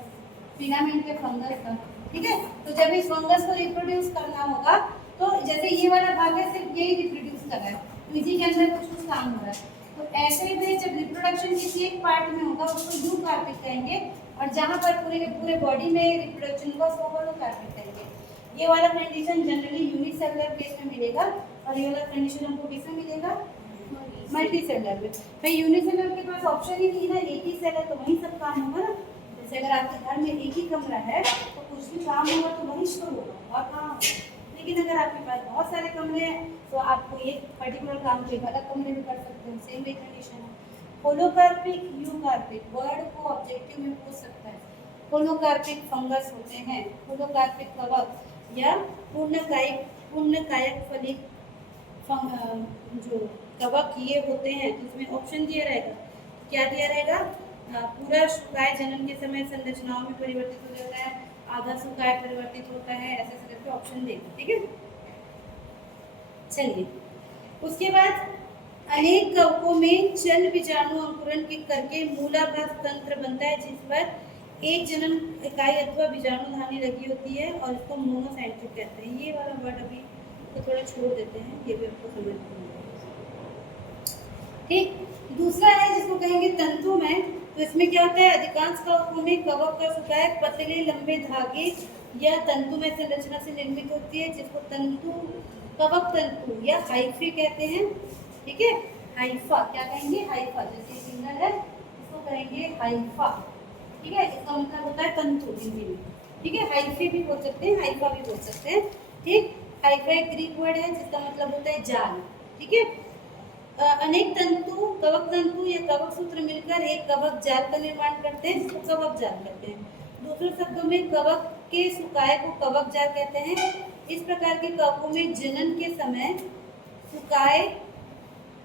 फिलामेंट है फंगस का, ठीक है। तो जब इस फंगस को रिप्रोड्यूस करना होगा तो जैसे ये वाला भाग है सिर्फ यही रिप्रोड्यूस कर रहा है, तो इसी के अंदर कुछ कुछ काम हो रहा है। तो ऐसे में जब रिप्रोडक्शन किसी एक पार्ट में होगा उसको यूकार्पिक कहेंगे, और जहाँ पर पूरे के पूरे बॉडी में रिप्रोडक्शन होगा उसको होलोकार्पिक कहेंगे। ये वाला कंडीशन जनरली यूनिसेलुलर केस में मिलेगा और ये वाला कंडीशन हमको किस में मिलेगा, मल्टी सेलुलर में। भाई यूनिसेलुलर के पास ऑप्शन ही नहीं है ना, एक ही सेल है तो वहीं सब काम होगा ना। जैसे अगर आपके घर में एक ही कमरा है तो कुछ भी काम होगा तो वहीं शुरू होगा और काम होगा। लेकिन अगर आपके पास बहुत सारे कमरे हैं तो आपको एक पर्टिकुलर काम को एक अलग कमरे में कर सकते हैं, सेम वही कंडीशन है। होलोकार्पिक यूकार्पिक वर्ड को ऑब्जेक्टिव में पूछ सकता है। होलोकार्पिक फंगस होते हैं, होलोकार्पिक कवक या पूर्णकायक फलिक जो कवक ये होते हैं। तो इसमें ऑप्शन दिया रहेगा, क्या दिया रहेगा, पूरा सुकाय जन्म के समय संरचनाओं में परिवर्तित हो जाता है, आधा सुकाय परिवर्तित होता है, ऐसे ऐसे करके ऑप्शन देगा। ठीक है, चलिए उसके बाद अनेक कवकों में चल बीजाणु अंकुरण के करके मूलाभास तंत्र बनता है, जिस पर एक जन्म इकाई अथवा बीजाणु धानी लगी होती है और इसको मोनोसेंट्रिक कहते हैं। ये वाला वर्ड अभी तो थोड़ा छोड़ देते हैं, ये भी आपको समझ में आएगा। ठीक, दूसरा है जिसको कहेंगे तंतु में। तो इसमें क्या होता है, अधिकांश कवकों में कवक का सुकाय पतले लंबे धागे या तंतु में संरचना से निर्मित होती है, जिसको तंतु कवक तंतु या हाइफे कहते हैं। ठीक है, हाइफा क्या कहेंगे, हाइफा, जैसे सिंगल है इसको कहेंगे हाइफा। ठीक है, इसका मतलब होता है तंतु हिंदी में। ठीक है, हाइफे भी बोल सकते हैं, हाइफा भी बोल सकते हैं। ठीक, हाइफा एक ग्रीक वर्ड है जिसका मतलब होता है जाल। ठीक है, अनेक तंतु कवक तंतु या कवक सूत्र मिलकर एक कवक जाल का निर्माण करते हैं, जिसको कवक जाल कहते हैं। दूसरे शब्दों में कवक के सुकाय को कवक जाल कहते हैं। इस प्रकार के कवकों में जनन के समय सुकाय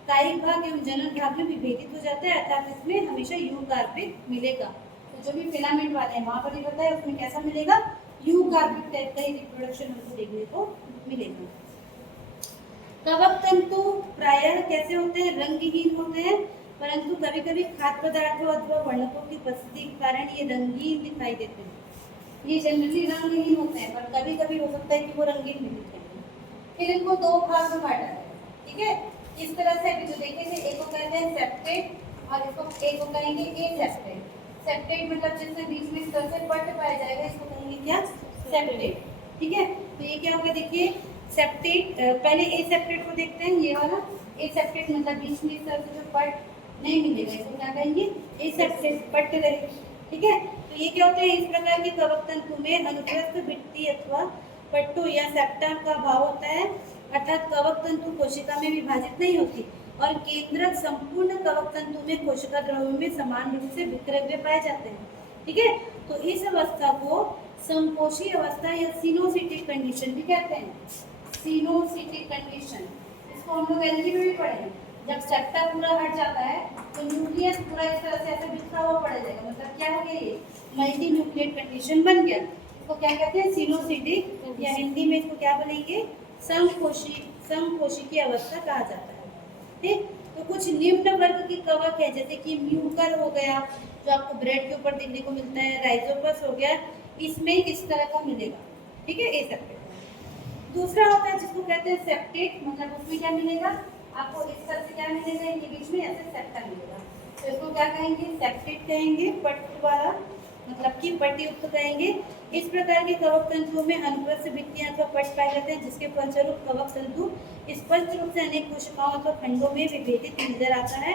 कायिक भाग एवं जनन भाग में विभेदित हो जाता है, अर्थात इसमें हमेशा यू कार्पिक मिलेगा। तो जो भी फिलामेंट वाले हैं वहां पर ही बताया उसमें कैसा मिलेगा, यू कार्पिक टाइप का ही रिप्रोडक्शन हमको देखने को मिलेगा। कवक तंतु प्रायः कैसे होते हैं, रंगहीन होते हैं, परंतु कभी कभी खाद्य पदार्थों अथवा वर्णकों की उपस्थिति के कारण ये रंगीन दिखाई देते हैं। ये जनरली रंगहीन होते हैं, पर कभी कभी हो सकता है कि वो रंगीन भी दिखेंगे। फिर इनको दो भाग में बांटा है। ठीक है, इस तरह से अभी जो देखेंगे, एक को कहते हैं सेप्टेट और इसको एक को कहेंगे एसेप्टेट। सेप्टेट मतलब जिसमें बीच में सरफेस पट पाया जाएगा, इसको कहेंगे क्या, सेप्टेट। ठीक है, तो ये क्या होगा, देखिए सेप्टेट, पहले ए सेप्टेट को देखते हैं। ये वाला ए सेप्टेट मतलब बीच में इस तरह से जो पट नहीं मिलेगा, इसको क्या कहेंगे, ए सेप्टेट, पट रहे। ठीक है, तो ये क्या होते हैं, इस प्रकार के कवक तंतु में अनुप्रस्थ भित्ति अथवा पट्टू या सेप्टा का अभाव होता है, अर्थात कवक तंतु कोशिका में विभाजित नहीं होती और केंद्रक संपूर्ण कवक तंतु में कोशिका द्रव्यों में समान रूप से बिखरे हुए पाए जाते हैं। ठीक है, तो इस अवस्था को संकोची अवस्था या सिनोसिटिक कंडीशन भी कहते हैं। सिनोसिटिक कंडीशन, इसको हम लोग एलजी में भी पढ़े हैं। जब सेप्टा पूरा हट जाता है तो न्यूक्लियस पूरा इस तरह से ऐसे बिखरा हुआ पड़ जाएगा, मतलब क्या हो गया, ये मल्टी न्यूक्लिएट कंडीशन बन गया। इसको क्या कहते हैं, सिनोसिटिक, या हिंदी में इसको क्या बोलेंगे, समकोशिकीय अवस्था कहा जाता है। ठीक, तो कुछ निम्न वर्ग के कवक है, जैसे कि म्यूकर हो गया जो आपको ब्रेड के ऊपर देखने को मिलता है, राइजोपस हो गया, इसमें इस तरह का मिलेगा। ठीक है, ए सेप्टेट। दूसरा होता है जिसको कहते हैं सेप्टेट, मतलब उसमें क्या मिलेगा आपको, इस तरह से क्या मिलेगा, इनके बीच में ऐसे सेप्टा मिलेगा। तो इसको क्या कहेंगे, सेप्टेट कहेंगे, पट्ट वाला मतलब कि पट्टी युक्त कहेंगे। इस प्रकार के कवक तंतुओं में अनुप्रस्थ भित्तियां अथवा पट्ट पाए जाते हैं, जिसके फलस्वरूप कवक तंतु स्पष्ट रूप से अनेक कोशिकाओं अथवा खंडों में विभेदित नजर आता है।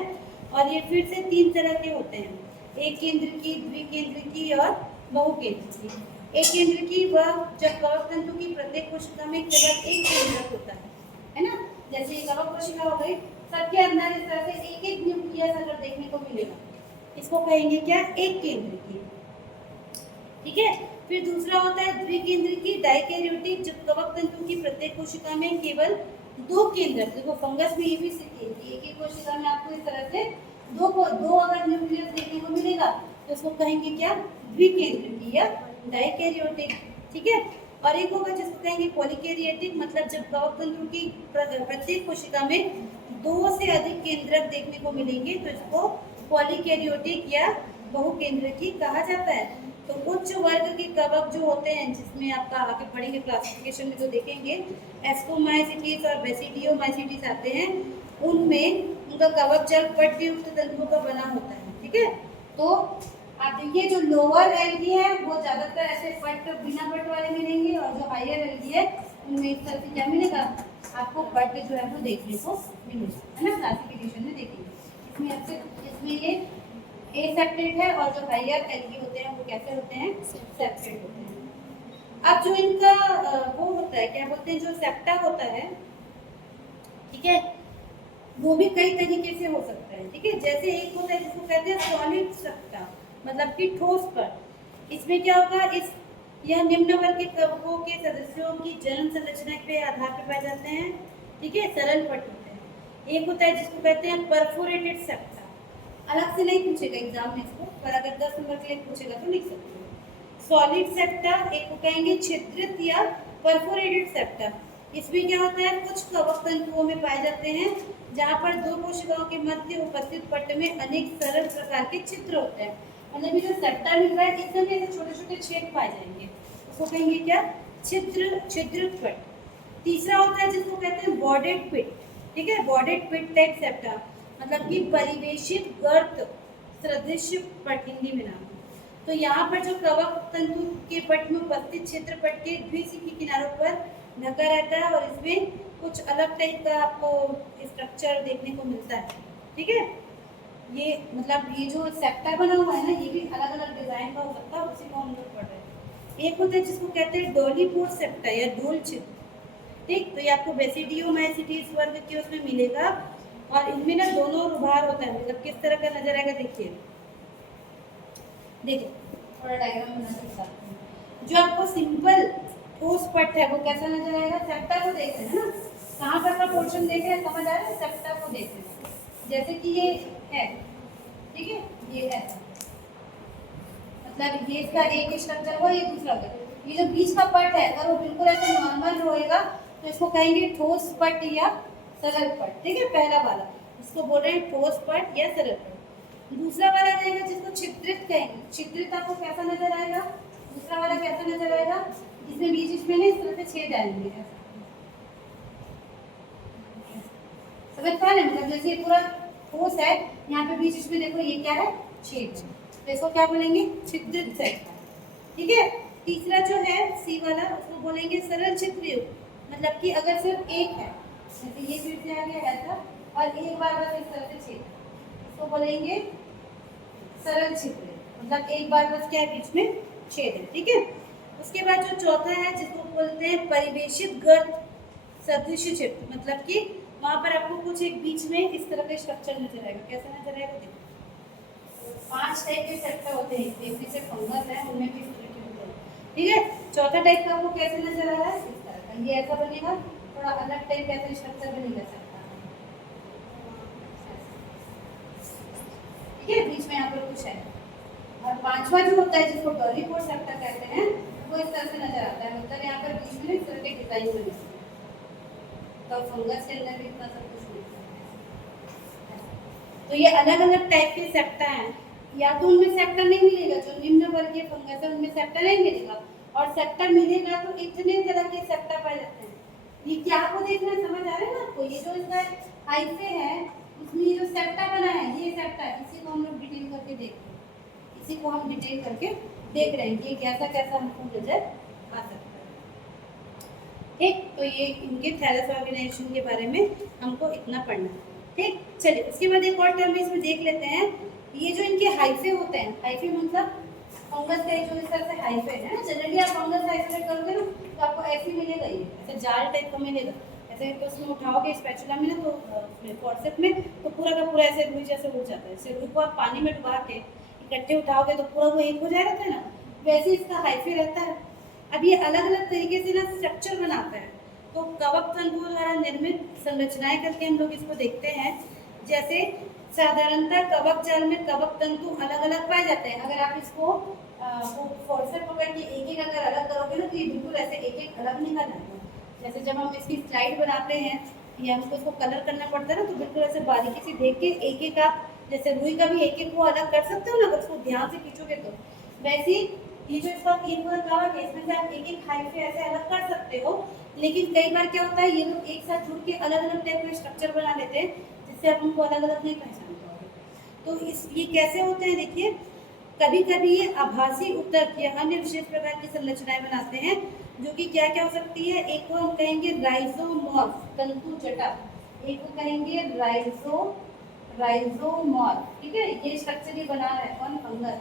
और ये फिर से तीन तरह के होते हैं, एक केंद्र की, द्विकेंद्र की और बहुकेंद्र की। एक केंद्र की वह जब कवक तंतु की प्रत्येक कोशिका में केवल एक केंद्रक होता है ना, जैसे ये कवक कोशिका हो गई, सबके अंदर इस तरह से एक एक न्यूक्लियस अगर देखने को मिलेगा, इसको कहेंगे क्या, एक केंद्र की। ठीक है, फिर दूसरा होता है द्विकेंद्र की, डाइकैरियोटिक, जब कवक तंतु की प्रत्येक कोशिका में केवल दो केंद्रक, देखो फंगस में ये भी स्थिति है, एक ही कोशिका में आपको इस तरह से दो अगर न्यूक्लियस देखने को मिलेगा तो इसको कहेंगे क्या, द्विकेंद्र की या डाइकैरियोटिक। ठीक है, और एक होगा जिसको कहेंगे पॉलीकैरियोटिक, मतलब जब कवक तंतु की प्रत्येक कोशिका में दो से अधिक केंद्रक देखने को मिलेंगे तो इसको पॉलीकैरियोटिक या बहुकेंद्रकी कहा जाता है। तो उच्च वर्ग के कवक जो होते हैं, जिसमें आपका आगे पढ़ेंगे क्लासिफिकेशन में जो देखेंगे, एस्कोमाइसिटीज और बेसिडियोमाइसिटीज आते हैं, उनमें उनका कवक जल पट्टयुक्त तंतुओं का बना होता है। ठीक है, तो आप देखिए जो लोअर एल्गी है वो ज्यादातर ऐसे पट्ट बिना पट्ट वाले मिलेंगे, और जो हायर एल्गी है उनमें इस तरह से क्या मिलेगा, आपको पट्ट जो है वो देखने को मिलेगा, है ना। क्लासिफिकेशन में देखेंगे, इसमें ये ए सेप्टेट है, और जो हायर एल्गी होते हैं वो कैसे होते हैं, सेप्टेट होते हैं। अब जो इनका वो होता है, क्या बोलते हैं, जो सेप्टा होता है, ठीक है, वो भी कई तरीके से हो सकता है। ठीक है, जैसे एक होता है जिसको कहते हैं सॉलिड सेप्टा, मतलब कि ठोस पट। इसमें क्या होगा, इस यह निम्न वर्ग के कवकों के सदस्यों की जन्म संरचना के आधार पर पाए जाते हैं। ठीक है, सरल पट होते हैं। एक होता है जिसको कहते हैं परफोरेटेड सेप्टा, अलग से नहीं पूछेगा एग्जाम में इसको, पर अगर 10 नंबर के लिए पूछेगा तो लिख सकते हो। सॉलिड सेप्टा, एक को कहेंगे छिद्रित या परफोरेटेड सेप्टा। इसमें क्या होता है, कुछ कवक तंतुओं में पाए जाते हैं जहाँ पर दो कोशिकाओं के मध्य उपस्थित पट्ट में अनेक सरल प्रकार के छिद्र होते हैं। मतलब ये जो सेप्टा मिल रहा है इसमें ऐसे छोटे छोटे छेद पाए जाएंगे, उसको कहेंगे क्या, छिद्रित पट्ट। तीसरा होता है जिसको कहते हैं बॉर्डेड पिट, ठीक है, बॉर्डेड पिट टाइप सेप्टा, मतलब कि परिवेशित गर्त सदृश पट्ट, हिंदी में नाम। तो यहाँ पर जो कवक तंतु के पट्ट में उपस्थित क्षेत्र पट्ट के द्विशिखी किनारों पर ढका रहता है और इसमें कुछ अलग टाइप का आपको स्ट्रक्चर देखने को मिलता है, ठीक है। ये मतलब ये जो सेप्टा बना हुआ है ना, ये भी अलग अलग डिजाइन का हो सकता है, उसी को हम लोग पढ़ रहे हैं। एक होता है जिसको कहते हैं डोलीपोर सेप्टा या डोल छिद्र, ठीक। तो ये आपको बेसिडियोमाइसीटीज वर्ग के उसमें मिलेगा और इनमें ना दोनों रुभार होता है। मतलब किस तरह का नजर आएगा, देखिए देखिए थोड़ा डायग्राम बना के बताते हैं। जो आपको सिंपल ठोस पट्ट है वो कैसा नजर आएगा, सेप्टा को देख रहे हैं ना, कहाँ पर का पोर्शन देख रहे हैं, समझ आ रहा है, सेप्टा को देख रहे हैं। जैसे कि ये है, ठीक है, ये है, मतलब ये इसका एक स्ट्रक्चर हुआ, ये दूसरा होगा। ये जो बीच का पट्ट है अगर वो बिल्कुल ऐसे नॉर्मल रहेगा तो इसको कहेंगे ठोस पट्ट या सरल पट्ट, ठीक है, पहला वाला इसको बोल रहे हैं ठोस पट्ट या सरल पट्ट। दूसरा वाला रहेगा जिसको छिद्रित कहेंगे। छिद्रित आपको कैसा नजर आएगा, दूसरा वाला कैसा नजर आएगा, इसमें बीच में ना इस तरह से छेद आएंगे, समझ पा रहे हैं, मतलब जैसे पूरा ठोस है, यहाँ पे बीच में देखो ये क्या है, छेद, तो इसको क्या बोलेंगे, छिद्रित सेप्टा, ठीक है। तीसरा जो है सी वाला, उसको बोलेंगे सरल छिद्रयुक्त, मतलब कि अगर सिर्फ एक है, जैसे ये फिर से आ गया ऐसा और एक बार बस इस तरह से छेद, इसको बोलेंगे सरल छिद्र, मतलब एक बार बस क्या है, बीच में छेद है, ठीक है। उसके बाद जो चौथा है जिसको बोलते हैं परिवेशित गर्त सदृश छिद्र, मतलब कि वहां पर आपको कुछ एक बीच में इस तरह का स्ट्रक्चर नजर आएगा। कैसा नजर आएगा, देखो 5 टाइप के सेप्टा होते हैं, एक से फंगस है, उनमें भी इस तरह के होते हैं, ठीक है। चौथा टाइप का आपको कैसे नजर आ रहा है, इस तरह का, ये ऐसा बनेगा, थोड़ा अलग टाइप का स्ट्रक्चर बनेगा सेप्टा, ठीक है, बीच में यहाँ पर कुछ है। और पांचवा जो होता है जिसको डोलीपोर सेप्टा कहते हैं, वो इस तरह से नजर आता है, मतलब यहाँ पर बीच में इस तरह के डिजाइन बने हैं, तो फंगस के अंदर भी इतना सब कुछ नहीं है। तो ये अलग अलग टाइप के सेप्टा हैं, या तो उनमें सेप्टा नहीं मिलेगा, जो निम्न वर्गीय फंगस है उनमें सेप्टा नहीं मिलेगा, और सेप्टा मिलेगा तो इतने तरह के सेप्टा पाए जाते हैं। ये क्या आपको देखना है, समझ आ रहा है ना आपको, ये जो इसका हाइफे है उसमें ये जो सेप्टा बना है, ये सेप्टा है, इसी को हम लोग डिटेल करके देख रहे हैं, इसी को हम डिटेल करके देख रहे हैं कि कैसा कैसा हमको नजर आ सकता है, ठीक। तो ये इनके थैलस ऑर्गेनाइजेशन के बारे में हमको इतना पढ़ना है, ठीक। चलिए उसके बाद एक और टर्म इसमें देख लेते हैं, ये जो इनके हाइफे होते हैं, हाइफे मतलब फंगस का जो इस तरह से हाइफे है ना, जनरली आप फंगस आइसोलेट करोगे ना तो आपको ऐसे मिलेगा, ये ऐसे जाल टाइप का मिलेगा, ऐसे तो उसमें उठाओगे स्पैचुला में ना, तो उसमें फॉर्सेप में तो पूरा का पूरा ऐसे रुई जैसे हो जाता है, ऐसे रुई को आप पानी में डुबा के इकट्ठे उठाओगे तो पूरा वो एक हो जाएगा था ना, वैसे इसका हाइफे रहता है। अब ये अलग अलग तरीके से ना स्ट्रक्चर बनाता है, तो कवक तंतुओं द्वारा निर्मित संरचनाएं करके हम लोग इसको देखते हैं। जैसे साधारणतः कवक जाल में कवक तंतु अलग अलग पाए जाते हैं, अगर आप इसको फोर्सेप पकड़ के एक एक अगर अलग करोगे ना तो ये बिल्कुल ऐसे एक एक अलग निकल आएगा। जैसे जब हम इसकी स्लाइड बनाते हैं या हमको इसको कलर करना पड़ता है ना, तो बिल्कुल ऐसे बारीकी से देख के एक एक आप, जैसे रुई का भी एक एक को अलग कर सकते हो ना अगर उसको ध्यान से खींचोगे तो, वैसे ये जो इसका एक पूरा कवक है इसमें से आप एक एक हाइफे ऐसे अलग कर सकते हो। लेकिन कई बार क्या होता है, ये लोग एक साथ जुड़ के अलग अलग टाइप का स्ट्रक्चर बना लेते हैं जिससे आप उनको अलग अलग नहीं पहचान पाओगे। तो इस ये कैसे होते हैं, देखिए कभी कभी ये आभासी उत्तक या अन्य विशेष प्रकार की संरचनाएं बनाते हैं, जो कि क्या क्या हो सकती है, एक को हम कहेंगे राइजोमॉर्फ तंतु जटा, एक को कहेंगे राइजोमॉर्फ, ठीक है, ये स्ट्रक्चर ये बना रहा है कौन, फंगस,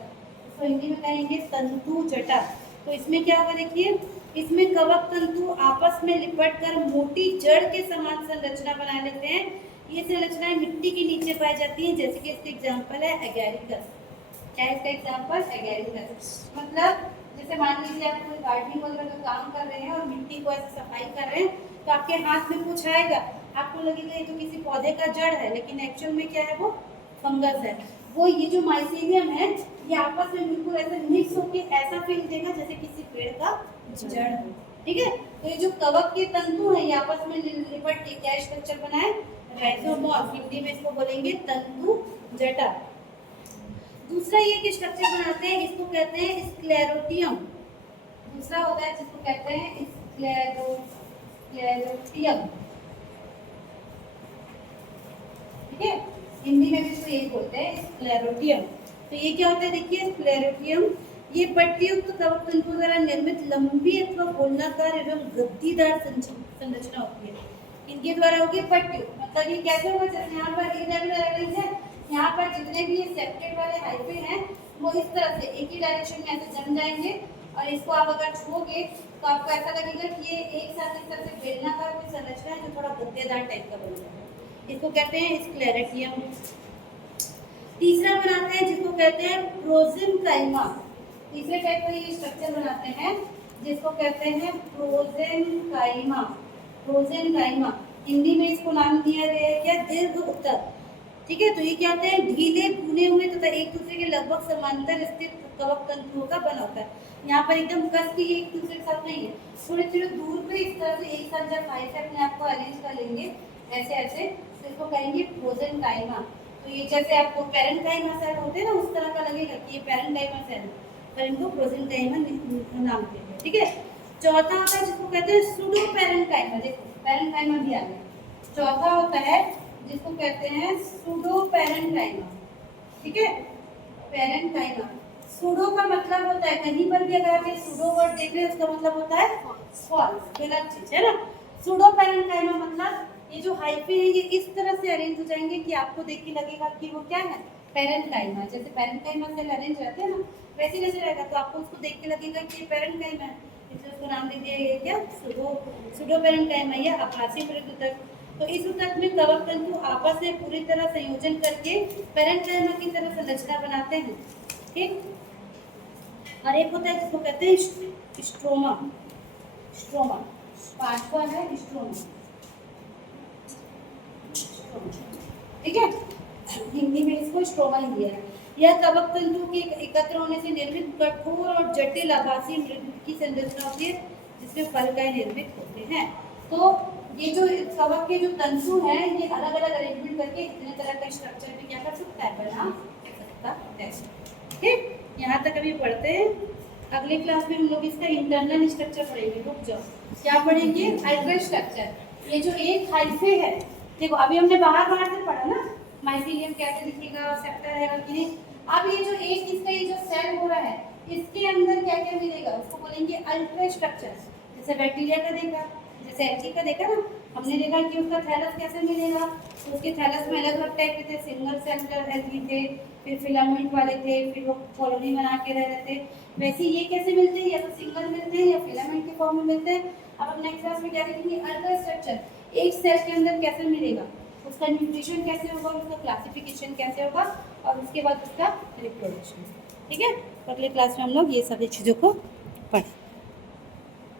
इसको हिंदी में कहेंगे तंतु जटा। तो इसमें क्या होगा, देखिए इसमें कवक तंतु आपस में लिपट कर मोटी जड़ के समान संरचना बना लेते हैं। ये संरचनाएं मिट्टी के नीचे पाई जाती हैं, जैसे कि इसका एग्जाम्पल है एगेरिकस। क्या है इसका एग्जाम्पल, एगेरिकस। मतलब जैसे मान लीजिए आप कोई गार्डनिंग वगैरह का काम कर रहे हैं और मिट्टी को ऐसे सफाई कर रहे हैं, तो आपके हाथ में कुछ आएगा, आपको लगेगा ये तो किसी पौधे का जड़ है, लेकिन एक्चुअल में क्या है, वो फंगस है। वो ये जो माइसेलियम है ये आपस में बिल्कुल ऐसे मिक्स होके ऐसा फील देगा जैसे किसी पेड़ का जड़ हो। ठीक है, तो ये जो कवक के तंतु हैं ये आपस में लिपट के क्या स्ट्रक्चर बनाए, राइजोमॉर्फ, हिंदी में इसको बोलेंगे तंतु जटा। दूसरा ये एक स्ट्रक्चर बनाते हैं, इसको कहते हैं स्क्लेरोटियम। दूसरा होता है जिसको कहते हैं स्क्लेरोटियम। ठीक है, हिंदी में भी इसको यही बोलते हैं स्क्लेरोटियम। तो ये क्या होता है, देखिए स्क्लेरोटियम ये पट्टीयुक्त कवक तंतु द्वारा निर्मित लंबी अथवा गोलाकार एवं गद्दीदार संरचना होती है। इनके द्वारा होगी पट्टीयुक्त, मतलब ये कैसे होगा, जैसे यहाँ पर इरेगुलर अरेंज है, यहाँ पर जितने भी ये सेप्टेड वाले हाइफे हैं वो इस तरह से एक ही डायरेक्शन में ऐसे जम जाएंगे और इसको आप अगर छूओगे तो आपको ऐसा लगेगा कि ये एक साथ इस तरह से बेलनाकार कोई संरचना है जो थोड़ा गद्देदार टाइप का बन जाएगा। इसको कहते हैं स्क्लेरेटियम। तीसरा बनाते हैं जिसको कहते हैं प्रोजेनकाइमा। तीसरे टाइप का ये स्ट्रक्चर बनाते हैं जिसको कहते हैं प्रोजेनकाइमा। प्रोजेनकाइमा हिंदी में इसको नाम दिया गया है क्या, दीर्घ उत्तक। ठीक है, तो ये क्या होते हैं, ढीले भुने हुए तथा एक दूसरे के लगभग समांतर स्थित कवक तंतुओं का बना होता है। यहाँ पर एकदम कस के एक दूसरे के साथ नहीं है, थोड़े थोड़े दूर पे इस तरह से एक साथ जब हाइफे अपने आप को अरेंज कर लेंगे ऐसे ऐसे, तो इसको कहेंगे प्रोजेनकाइमा। तो ये जैसे आपको पेरेंकाइमा सेल होते हैं ना उस तरह का लगेगा कि ये पेरेंकाइमा सेल है, पर इनको प्रोजेनकाइमा नाम देते हैं। ठीक है, चौथा होता है जिसको कहते हैं सूडो पेरेंकाइमा। देखो पेरेंकाइमा भी आ गया। चौथा होता है जिसको कहते हैं सूडो पेरेंकाइमा। ठीक है, पेरेंकाइमा। सूडो का मतलब होता है, कहीं पर भी अगर आप ये सूडो वर्ड देख रहे हैं उसका मतलब होता है फॉल्स, गलत चीज है ना। सूडो पेरेंकाइमा मतलब ये जो हाइफे है ये इस तरह से अरेंज हो जाएंगे कि आपको देख के लगेगा कि वो क्या है, पेरेंकाइमा। जैसे पेरेंकाइमा सेल अरेंज रहते हैं ना वैसे जैसे रहेगा, तो आपको उसको देख के लगेगा कि ये पेरेंकाइमा है, इसलिए उसको नाम दे दिया गया क्या, सूडो पेरेंकाइमा या आभासी मृदुतक। तो इस ऊतक में कवक तंतु आपस में पूरी तरह संयोजन करके पेरेंकाइमा की तरह संरचना बनाते हैं। ठीक, और एक होता है जिसको कहते हैं स्ट्रोमा। स्ट्रोमा पांचवा है स्ट्रोमा। ठीक है, हिंदी में इसको स्ट्रोमा ही दिया है। यह कवक तंतु के एकत्र होने से निर्मित कठोर और जटिल आभासी मृदु की संरचना होती है जिसमें फलकाएं निर्मित होते हैं। तो ये जो कवक के जो तंतु हैं ये अलग अलग अरेंजमेंट करके इतने तरह का स्ट्रक्चर भी क्या कर सकता है, बना सकता है। ठीक, यहाँ तक अभी पढ़ते हैं। अगले क्लास में हम लोग इसका इंटरनल स्ट्रक्चर पढ़ेंगे। रुक जाओ, क्या पढ़ेंगे, अल्ट्रा स्ट्रक्चर। ये जो एक हाइफे है, देखो अभी हमने बाहर से पढ़ा ना माइसीलियम कैसे दिखेगा, सेप्टर रहेगा कि नहीं। अब ये जो एक इसका ये जो सेल हो रहा है इसके अंदर क्या क्या मिलेगा उसको बोलेंगे अल्ट्रा स्ट्रक्चर। जैसे बैक्टीरिया का देखा, जैसे एल्गी का देखा ना हमने, देखा कि उसका थैलस कैसे मिलेगा, तो उसके थैलस में अलग अलग टाइप के थे, सिंगल सेंटर एल्गी थे, फिर फिलामेंट वाले थे, फिर वो कॉलोनी बना के रह रहे थे। वैसे ये कैसे मिलते हैं, या तो सिंगल मिलते हैं या फिलामेंट के फॉर्म में मिलते हैं। अब हम नेक्स्ट क्लास में क्या देखेंगे, अल्ट्रा स्ट्रक्चर, एक सेल के अंदर कैसे मिलेगा, उसका न्यूट्रिशन कैसे होगा, उसका क्लासिफिकेशन कैसे होगा, और उसके बाद उसका रिप्रोडक्शन। ठीक है, अगले क्लास में हम लोग ये सभी चीज़ों को